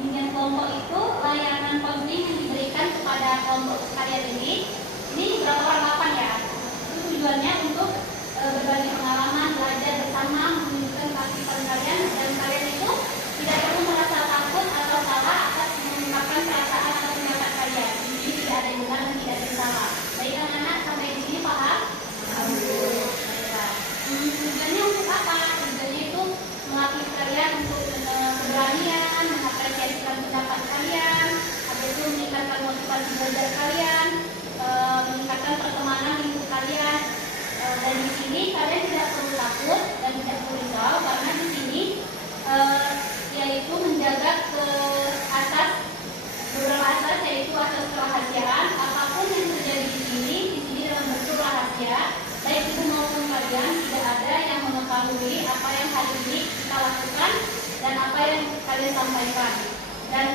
bimbingan kelompok itu layanan konseling yang diberikan kepada kelompok kalian ini berapa tanggapan ya? Itu tujuannya untuk berbagi pengalaman, belajar bersama, menunjukkan keaktifan kalian, dan kalian itu tidak perlu merasa takut atau salah atas mengungkapkan perasaan atau pendapat kalian. Jadi tidak ada yang benar dan tidak ada yang salah. Baik anak-anak, sampai di sini paham? Tujuannya untuk apa? Tujuannya itu melatih kalian untuk keberanian, mengapresiasikan pendapat kalian, habis itu meningkatkan motivasi belajar kalian, meningkatkan pertemanan lingkup kalian. Dan di sini kalian tidak perlu takut dan tidak perlu risau karena di sini yaitu menjaga ke asas beberapa asas, yaitu asas kerahasiaan. Apapun yang terjadi di sini dalam bentuk rahasia, baik ibu maupun kalian, tidak ada yang mengetahui apa yang hari ini kita lakukan dan apa yang kalian sampaikan. Dan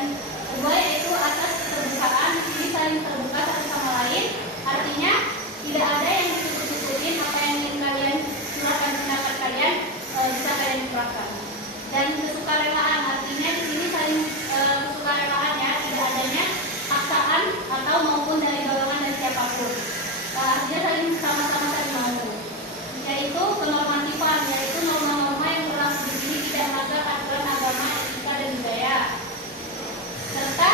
kedua yaitu asas keterbukaan. Di sini saling terbuka satu sama lain, artinya tidak ada yang ditutup-tutupin. Apa yang ingin kalian curahkan pendapat kalian bisa kalian curahkan. Dan kesukarelaan, artinya di sini saling kesukarelaan ya, tidak adanya paksaan atau maupun dari dorongan dari siapapun. Artinya saling sama-sama saling mau. Yaitu kenormatifan, yaitu norma-norma yang berlaku di sini tidak melanggar aturan agama, etika dan budaya. Serta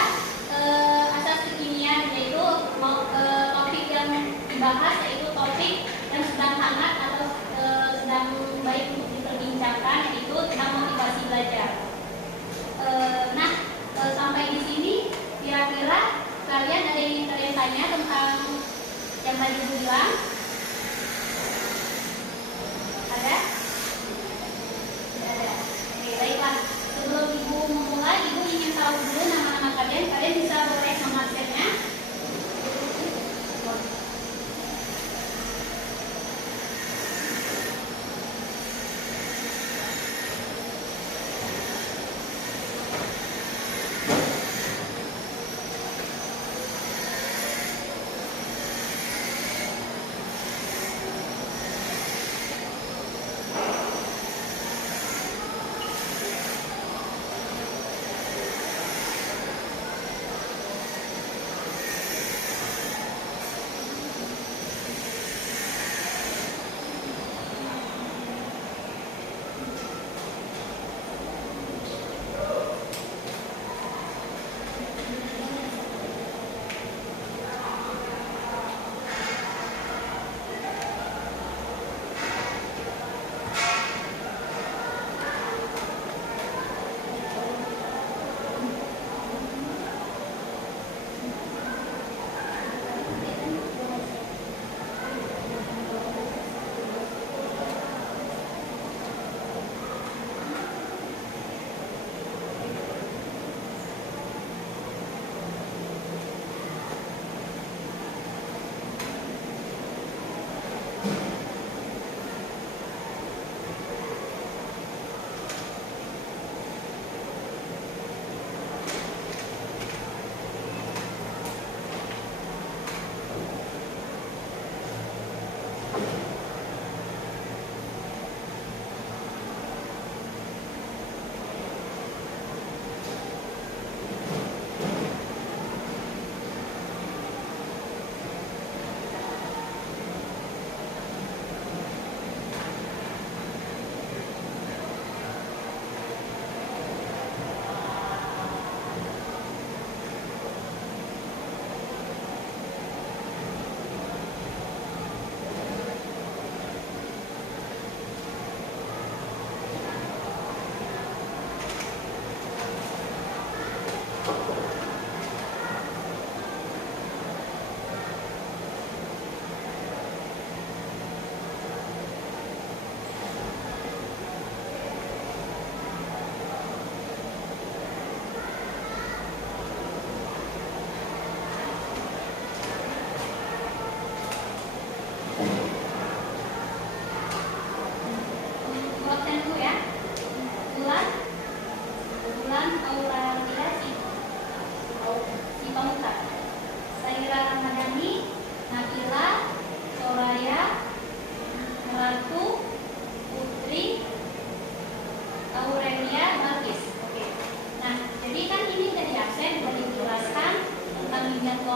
asas kekinian, yaitu topik yang dibahas yaitu topik yang sedang hangat atau sedang baik untuk diperbincangkan, yaitu tentang motivasi belajar. Sampai di sini kira-kira kalian ada yang ingin kalian tanya tentang yang tadi Ibu bilang? Ada? Tidak ada. Oke, baiklah. Sebelum Ibu memulai, Ibu ingin tahu dulu nama-nama kalian. Kalian bisa boleh mengabsennya.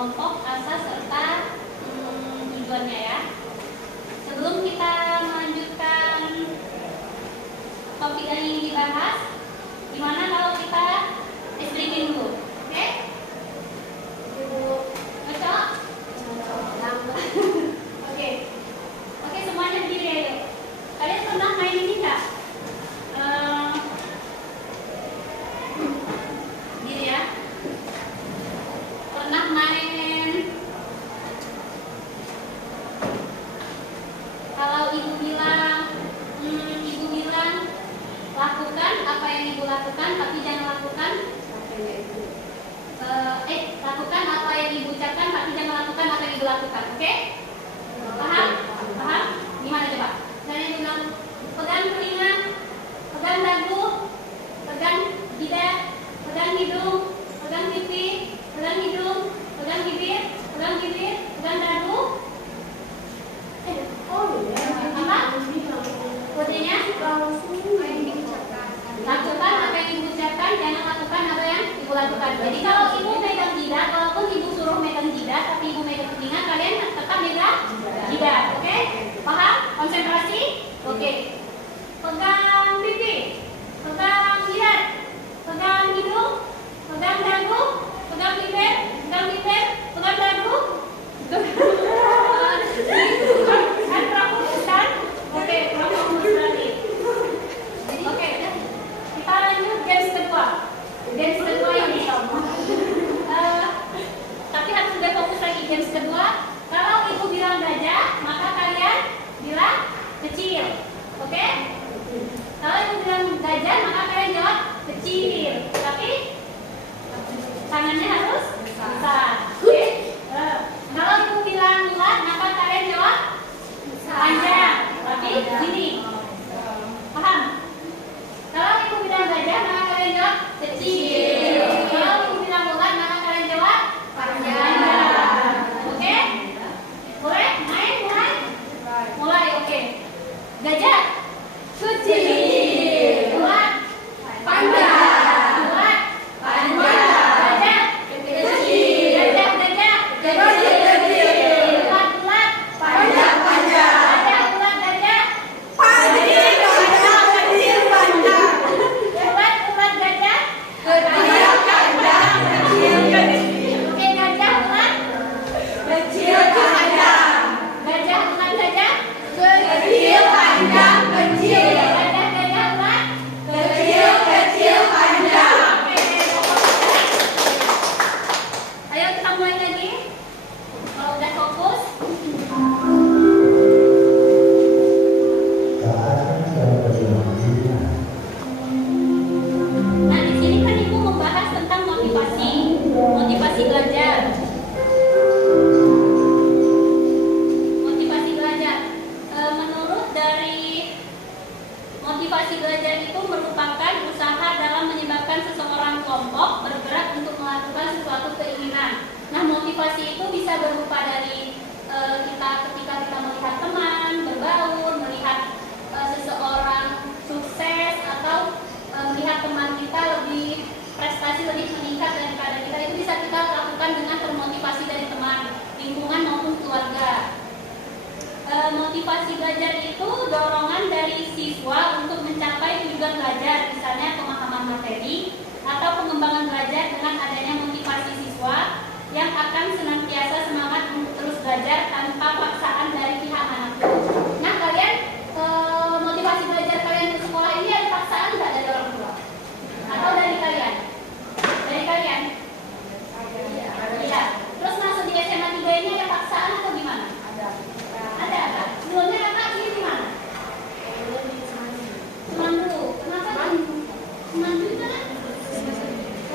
kelompok, asas, serta tujuannya ya. Sebelum kita melanjutkan topik yang ingin dibahas, gimana kalau kita explain dulu, oke? Cocok? Oke, semuanya berdiri ayo. Kalian pernah main ini nggak? Gini ya. Pernah main? Kalau ibu bilang lakukan apa yang ibu lakukan, tapi jangan lakukan. Lakukan apa yang ibu ucapkan, tapi jangan lakukan apa yang ibu lakukan. Oke? Paham? Paham? Gimana coba? Saya bilang pegang telinga, pegang dagu, pegang jidat, pegang hidung, pegang pipi, pegang hidung, pegang bibir, pegang dagu. Apa? Kodenya? Lakukan apa yang ibu ucapkan, jangan lakukan apa yang ibu lakukan. Jadi kalau ibu megang jidat, walaupun ibu suruh megang jidat, tapi ibu megang telinga, kalian tetap megang jidat. Oke? Paham? Konsentrasi? Oke. Pegang pipi, pegang jidat, pegang hidung, pegang dagu, pegang bibir, pegang dagu. Kan fokus kan? Oke, fokus berarti. Oke, kita lanjut games kedua. Games kedua ini tapi harus sudah fokus lagi. Games kedua, kalau ibu bilang gajah, maka kalian bilang kecil. Oke? Kalau ibu bilang gajah, maka kalian jawab kecil. Tapi tangannya harus besar. Oke? Kalau ibu bilang ulat, maka kalian jawab panjang. Tapi gini. Paham? Kalau ibu bilang gajah, maka kalian jawab kecil. Kalau ibu bilang ulat, maka kalian jawab panjang. Oke? Boleh? Main? Mulai, oke. Gajah kecil. Ulat panjang. Ulat panjang. Gajah kecil. Gajah kecil. Ulat panjang. Gajah ulat gajah panjang. Ulat gajah oke, gajah ulat kecil panjang. Gajah ulat gajah kecil panjang kecil. Gajah ulat kecil panjang. Oke. Ayo kita mulai lagi. Kalau udah fokus. Nah, di sini kan ibu membahas tentang motivasi belajar. Motivasi belajar. Menurut dari motivasi belajar itu merupakan usaha dalam menyebabkan seseorang kelompok bergerak untuk melakukan sesuatu keinginan. Nah, motivasi itu bisa berupa dari kita ketika kita melihat teman berbaur, melihat seseorang sukses, atau melihat teman kita lebih prestasi lebih meningkat daripada kita. Itu bisa kita lakukan dengan termotivasi dari teman, lingkungan maupun keluarga. Motivasi belajar itu dorongan dari siswa untuk mencapai tujuan belajar, misalnya pemahaman materi atau pengembangan belajar dengan adanya motivasi siswa yang akan senantiasa semangat untuk terus belajar tanpa paksaan dari pihak manapun. Nah, kalian motivasi belajar kalian ke sekolah ini ada paksaan nggak dari orang tua? Atau dari kalian? Dari kalian? Iya. Terus masuk di SMA 3 ini ada paksaan atau gimana? Ada apa? Sebelumnya kakak ini di mana? Semandu. Kenapa? Semandu kan?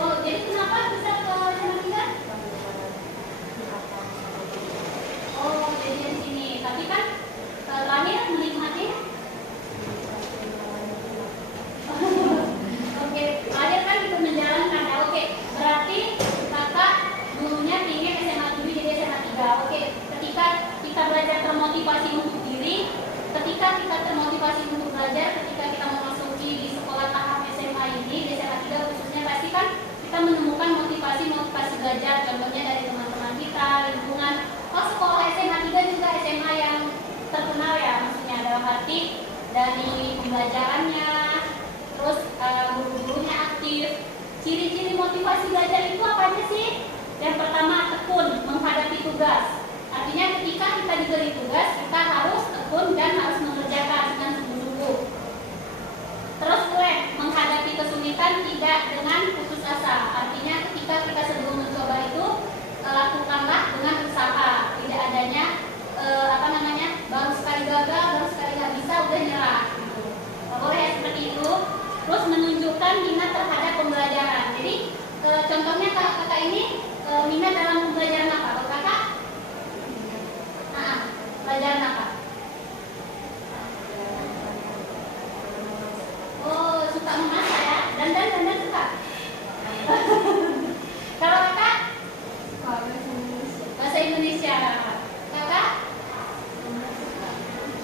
Oh, jadi kenapa bisa ke SMA dari pembelajarannya, terus guru-gurunya aktif. Ciri-ciri motivasi belajar itu apa aja sih? Yang pertama, tekun menghadapi tugas. Artinya ketika kita diberi tugas, kita harus tekun dan harus mengerjakan dengan sungguh-sungguh. Terus menghadapi kesulitan tidak dengan putus asa. Artinya ketika kita sebelum mencoba itu, lakukanlah dengan usaha. Tidak adanya baru sekali gagal, baru sekali nggak bisa, udah nyerah. Gitu. Boleh ya seperti itu. Terus menunjukkan minat terhadap pembelajaran. Jadi contohnya kakak ini minat dalam pembelajaran apa? Kalau kakak? Pelajaran apa? Oh, suka memasak ya? Dandan suka? Kalau kakak? Bahasa Indonesia. Kakak?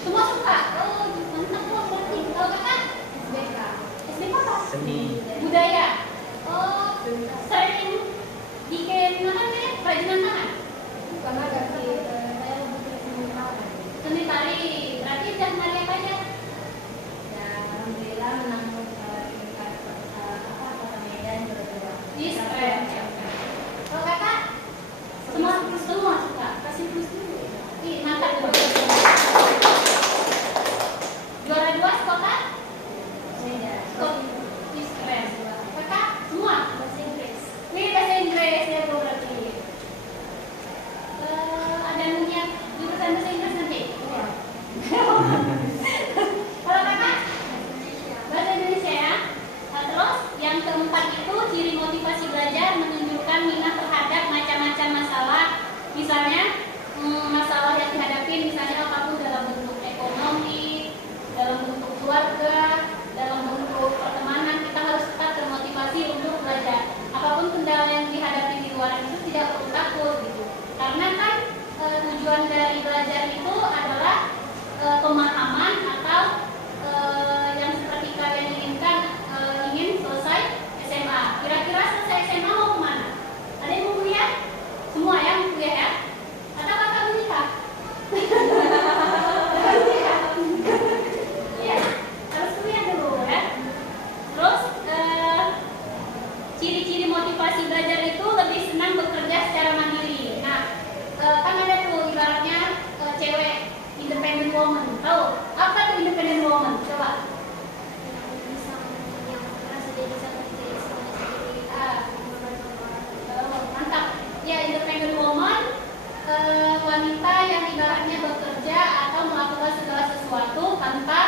Semua suka? Oh, mantap loh berarti. Kalau kakak? SBK. SBK apa? Seni. Budaya. Oh, sering bikin kerajinan tangan? Bukan ada sih, saya lebih ke Seni tari. Berarti udah nari apa aja? ya alhamdulillah menang tingkat kota Medan juga. Yes, keren. Kalau kakak? Semua suka. Kasih plus dulu. Ih, mantap. Juara 2 kota? Medan. Yes, keren. Kakak? Semua? Bahasa Inggris. Ini bahasa Inggris ya Bu berarti. Ada niat jurusan bahasa Inggris nanti? Iya. Kalau kakak? Bahasa Indonesia ya. Nah, terus yang keempat itu ciri motivasi belajar menunjukkan minat terhadap macam-macam masalah. Misalnya masalah yang dihadapi misalnya apapun dalam bentuk ekonomi, dalam bentuk keluarga, dalam bentuk pertemanan, kita harus tetap termotivasi untuk belajar. Apapun kendala yang dihadapi di luar itu tidak perlu takut gitu. Karena kan tujuan dari belajar itu adalah pemahaman atau yang seperti kalian inginkan, ingin selesai SMA. Kira-kira selesai SMA mau kemana? Ada yang mau kuliah? Semua ya mau kuliah ya? Atau kakak menikah? Iya, harus kuliah dulu ya. Terus ciri-ciri motivasi belajar itu lebih senang bekerja secara mandiri. Nah, kan ada tuh ibaratnya cewek independent woman. Tahu apa tuh independent woman? Coba. Yang merasa dia bisa kerja sendiri. Mantap. Ya, independent woman, wanita yang ibaratnya bekerja atau melakukan segala sesuatu tanpa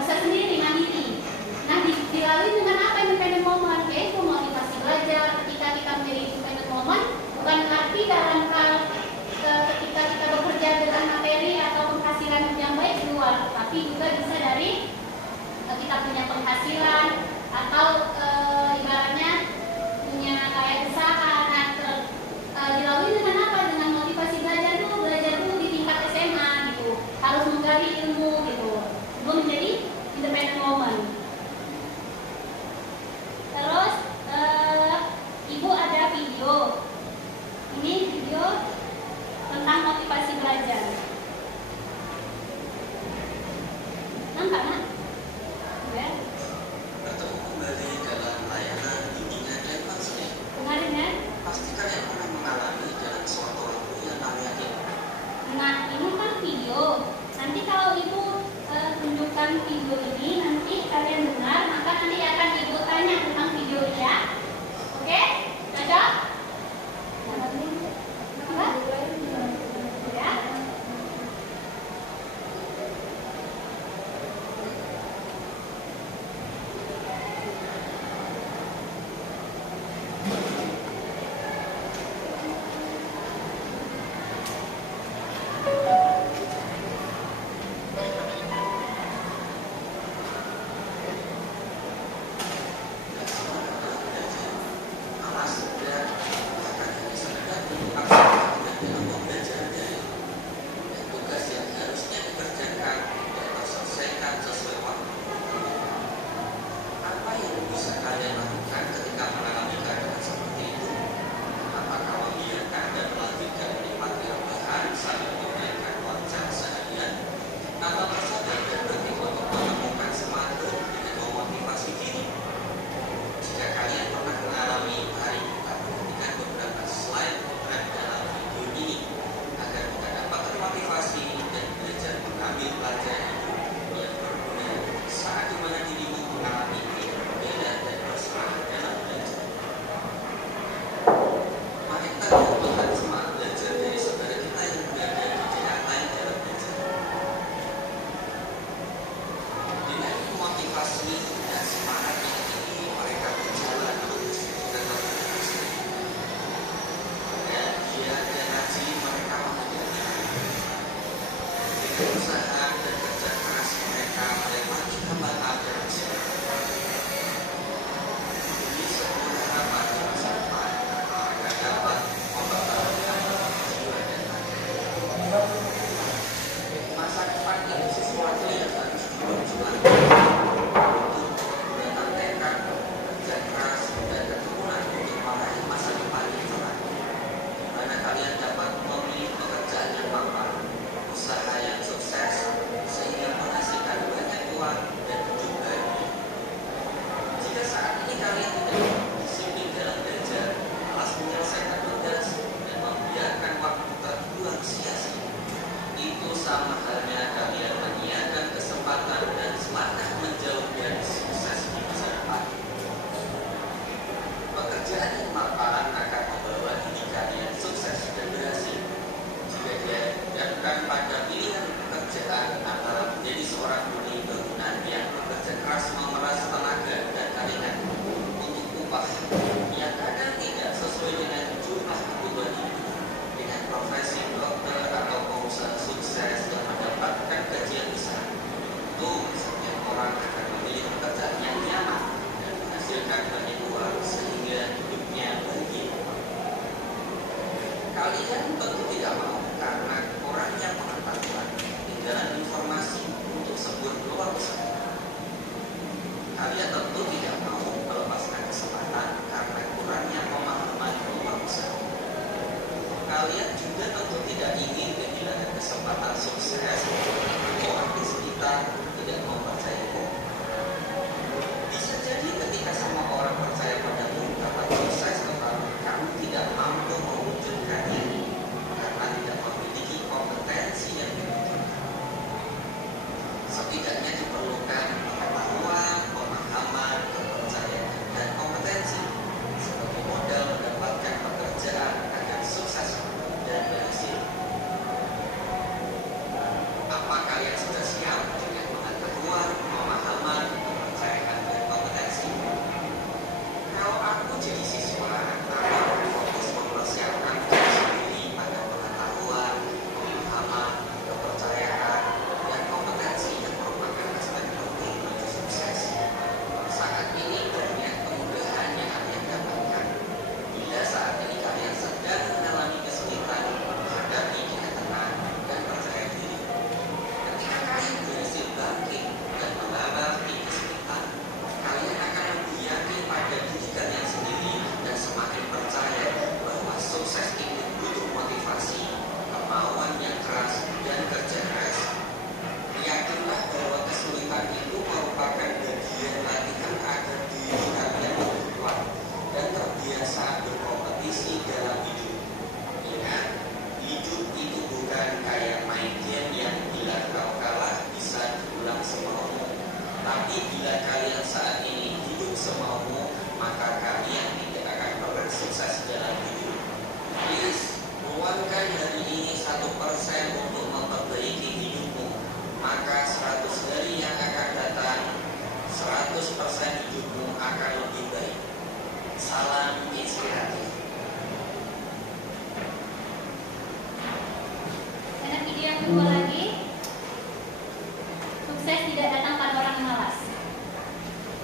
bisa sendiri, mandiri. Nah, dilalui dengan apa independent woman? Yaitu motivasi belajar. Ketika kita menjadi independent woman, bukan arti dalam hal ketika kita bekerja dengan materi atau penghasilan yang baik di luar, tapi juga bisa dari kita punya penghasilan atau ibaratnya punya kayak usaha. Nah, dilalui dengan apa? Dengan motivasi belajar dulu di tingkat SMA gitu, harus menggali ilmu gitu, belum menjadi independent woman. Terus ibu ada video, ini video tentang motivasi belajar. Nampak nak? Ya. Bertemu kembali karena kurangnya pengetahuan, ketinggalan informasi untuk sebuah keluar usaha. Kalian tentu tidak mau melepaskan kesempatan karena kurangnya pemahaman keluar usaha. Kalian juga tentu tidak ingin kehilangan kesempatan sukses orang di sekitar tidak mempercayai. Bisa jadi ketika semua orang percaya padamu dapat sukses, tetapi kamu tidak mampu mewujudkannya karena tidak memiliki kompetensi yang dibutuhkan. Setidaknya diperlukan pengetahuan, pemahaman, kepercayaan, dan kompetensi sebagai modal mendapatkan pekerjaan agar sukses dan berhasil. Apa kalian sudah siap dengan pengetahuan, pemahaman, kepercayaan, dan kompetensi? Kalau aku jadi siswa, aku akan fokus mempersiapkan diri sendiri pada pengetahuan, pemahaman, kepercayaan, dan kompetensi yang merupakan aspek penting menuju sukses. Saat ini banyak kemudahan yang kalian dapatkan. Bila saat ini kalian sedang mengalami kesulitan, hadapi dengan tenang dan percaya diri. Ketika kalian berhasil bangkit dan melewati kesulitan, kalian akan lebih yakin pada diri kalian sendiri dan semakin percaya bahwa sukses itu butuh motivasi, kemauan yang keras, dan kerja keras. Yakinlah bahwa kesulitan itu merupakan bagian latihan agar diri kalian lebih kuat dan terbiasa berkompetisi dalam hidup. Ingat, hidup itu bukan kayak main game yang bila kau kalah bisa diulang semaumu. Tapi bila kalian saat ini hidup semaumu, maka kalian tidak akan pernah sukses dalam hidup. Please, luangkan hari ini 1% untuk memperbaiki hidupmu. Maka 100 hari yang akan datang, 100% hidupmu akan lebih baik. Salam inspiratif. Dan video yang kedua lagi, sukses tidak datang pada orang yang malas.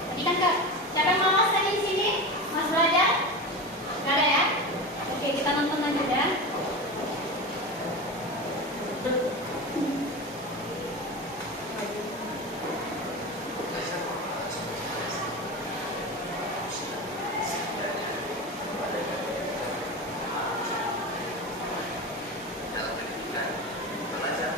Tadi kan Kak, siapa yang malas tadi di sini? Mas belajar? Gak ada ya? Oke, kita nonton lanjut ya. Dalam pendidikan, pelajar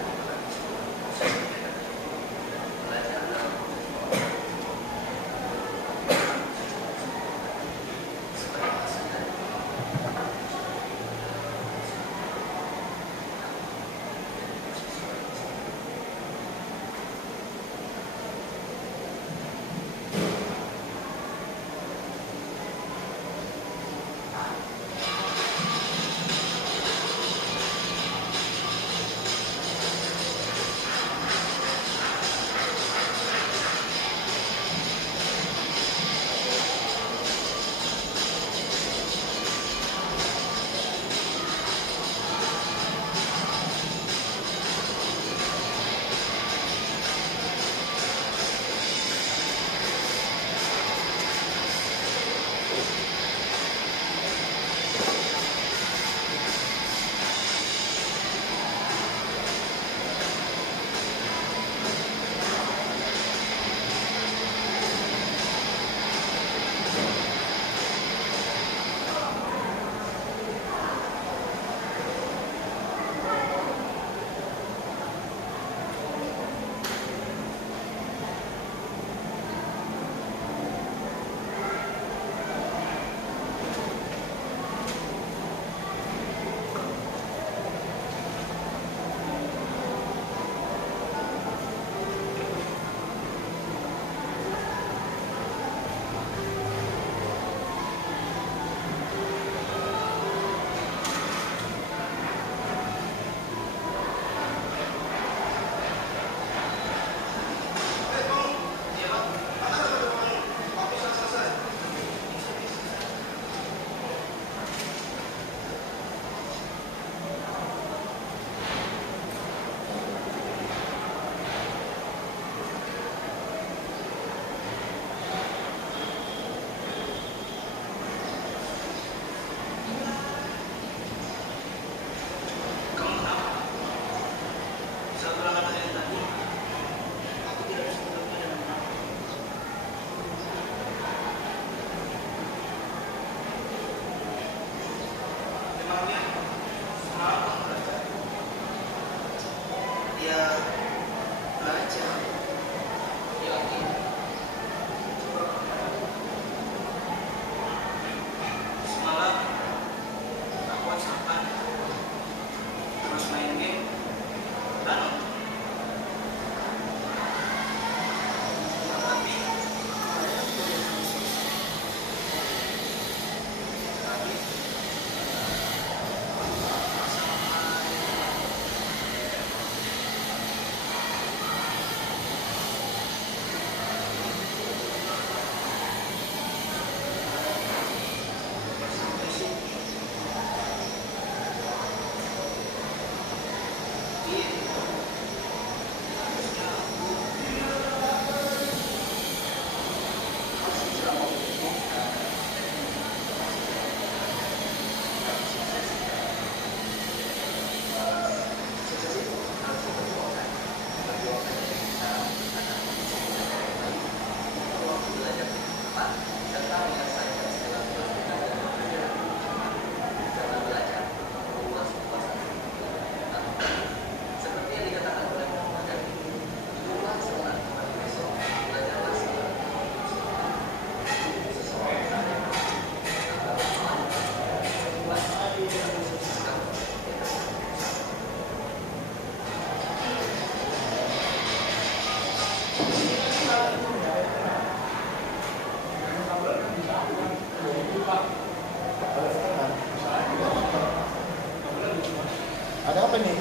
Ada apa nih?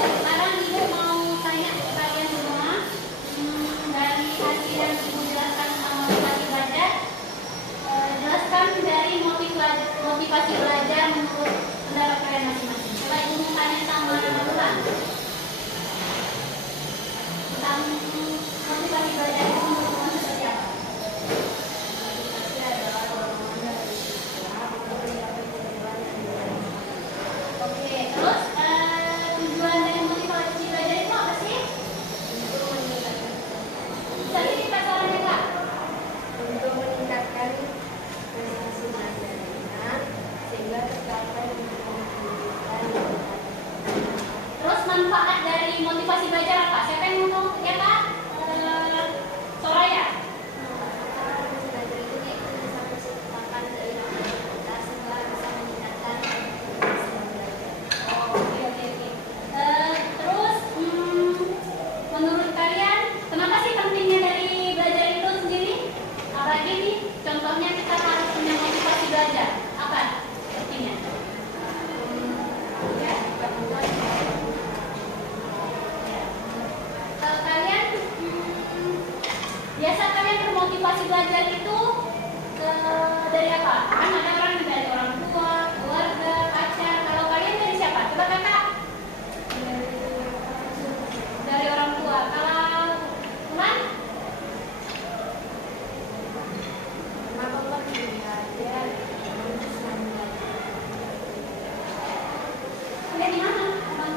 Sekarang Ibu mau tanya ke kalian semua, dari hasil yang Ibu jelaskan motivasi belajar, jelaskan dari motivasi belajar menurut pendapat kalian masing-masing. Coba Ibu mau tanya sama Bulan tentang motivasi belajar itu menurut Bulan seperti apa? Motivasi adalah dorongan dari sekolah untuk mencapai tujuan yang diinginkan. Oke, terus tujuan dari motivasi belajar itu apa sih? Untuk meningkatkan Bisa jadi pasarannya Kak? untuk meningkatkan prestasi belajarnya sehingga tercapai tujuan pendidikan yang baik. Terus manfaat dari motivasi belajar apa? Siapa yang ngomong? Ya Kak? Soraya? Karena belajar itu bisa menciptakan keinginan kita sehingga bisa meningkatkan motivasi belajar. Oke. Terus menurut kalian kenapa sih pentingnya dari belajar itu sendiri? Apalagi nih contohnya kita harus punya motivasi belajar. Apa pentingnya? Ya. Kalian biasa kalian bermotivasi belajar itu dari apa? Kan ada orang dari orang tua, keluarga, pacar. Kalau kalian dari siapa? Coba kakak. Dari orang tua. Kalau teman? Karena bapak belajar terus belajar. Kalian di mana? Teman?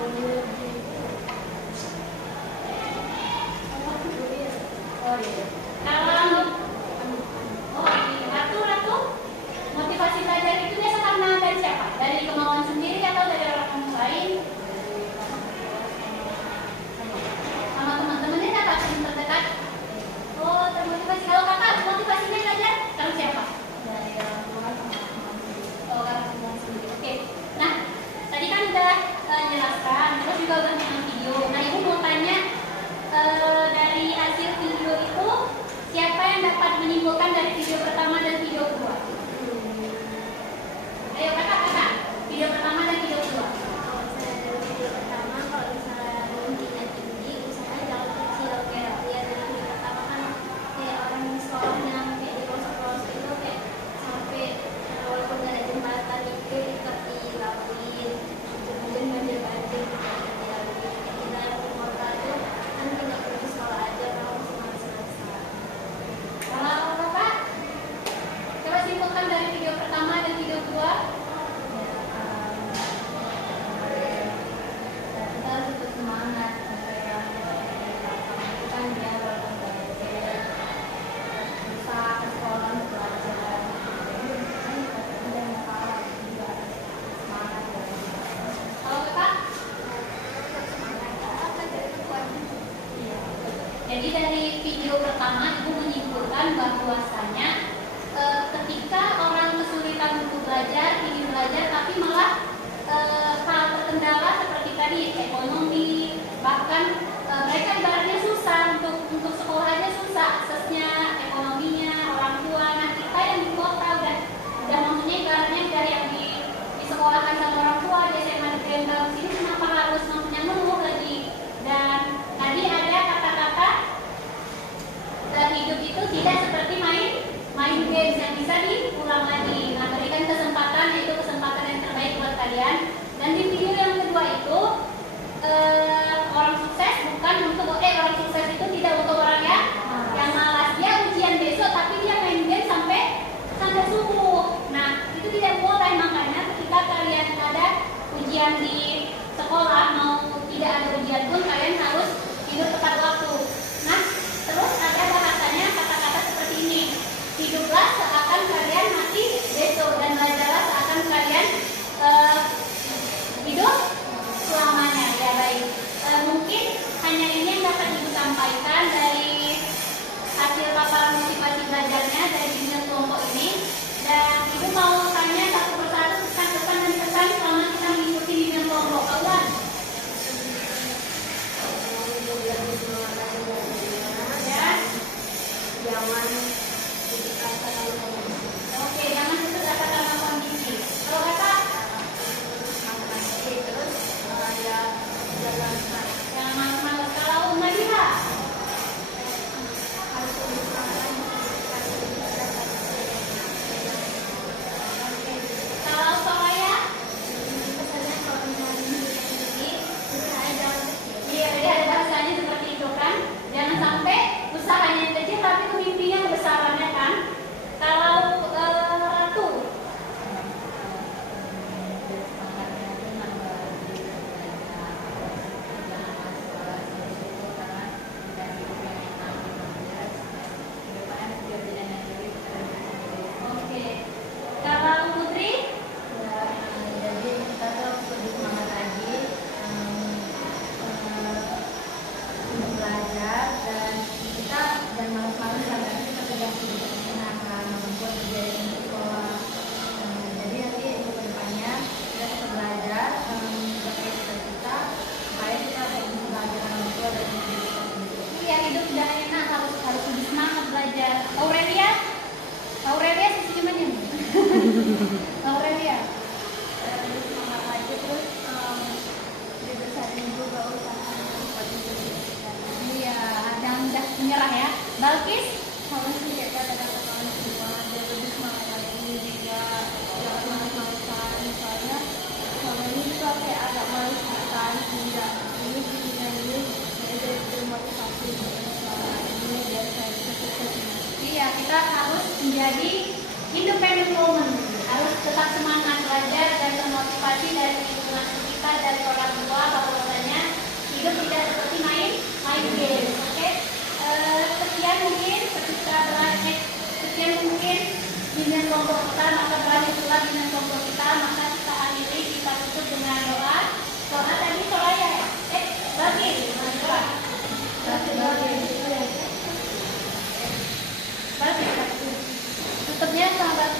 Oh iya. Kalau Ratu, motivasi belajar itu biasa karena dari siapa? Dari kemauan sendiri atau dari orang lain? Sama teman-temannya kakak yang terdekat? Oh, termotivasi. Kalau kakak motivasinya belajar karena siapa? Dari orang tua sama teman. Oh, karena kemauan sendiri. Oke. Nah, tadi kan udah jelaskan, terus juga udah nonton video. Nah, ibu mau tanya dari hasil video itu siapa yang dapat menyimpulkan dari video pertama dan video kedua? Ayo kakak, video pertama dan video kedua. Kalau misalnya dari video pertama, kalau misalnya mimpinya tinggi, usahanya jangan kecil. Kayak lihat dari video pertama kan kayak orang di sekolah yang kayak di pelosok-pelosok itu kayak sampai walaupun nggak ada jembatan itu ikat dilakuin, kemudian banjir-banjir dilakuin. Kita yang di kota itu kan tinggal pergi sekolah aja kalau masih malas-malasan. Kalau kakak, coba simpulkan dari video pertama dan video kedua. Kita harus tetap semangat kayak itu kan dia walaupun belajar susah ke sekolah untuk belajar dan kalah juga semangat Kalau kakak, iya. jadi dari video pertama ibu menyimpulkan bahwasanya ketika orang kesulitan untuk belajar, ingin belajar tapi malah hal terkendala seperti tadi ekonomi, bahkan mereka ibaratnya susah untuk sekolah aja susah, aksesnya, ekonominya, orang tua. Nah kita yang di kota udah maksudnya ibaratnya dari yang disekolahkan sama orang tua di SMA negeri tahun sini kenapa harus maksudnya ngeluh lagi. Dan tadi ada kata-kata hidup itu tidak seperti main games yang bisa diulang lagi. Nah, berikan kesempatan, itu kesempatan yang terbaik buat kalian. Dan di video yang kedua itu orang sukses bukan untuk orang sukses itu tidak untuk orang yang malas. Dia ujian besok tapi dia main game sampai subuh. Nah, itu tidak boleh. Makanya ketika kalian ada ujian di sekolah, mau tidak ada ujian pun kalian harus tidur tepat waktu. Nah, terus ada bahasanya kata-kata seperti ini. Hiduplah seakan kalian mati besok dan belajarlah seakan kalian hidup selamanya. Ya baik. Mungkin hanya ini yang dapat ibu sampaikan dari hasil paparan motivasi belajarnya dari bimbingan kelompok ini. Dan ibu mau tanya satu persatu pesan-pesan dan pesan selama kita mengikuti bimbingan kelompok. Awan. Ya. Jangan putus asa kalau Oke, jangan putus asa karena Independent woman harus tetap semangat belajar dan termotivasi dari lingkungan sekitar, dari orang tua, bahwasanya hidup tidak seperti main game. Oke. Sekian mungkin ketika berakhir, sekian mungkin bimbingan kelompok kita, maka berakhir pula bimbingan kelompok kita, maka kita akhiri, kita tutup dengan doa. Doa tadi Soraya ya? Bagi tutupnya sahabat.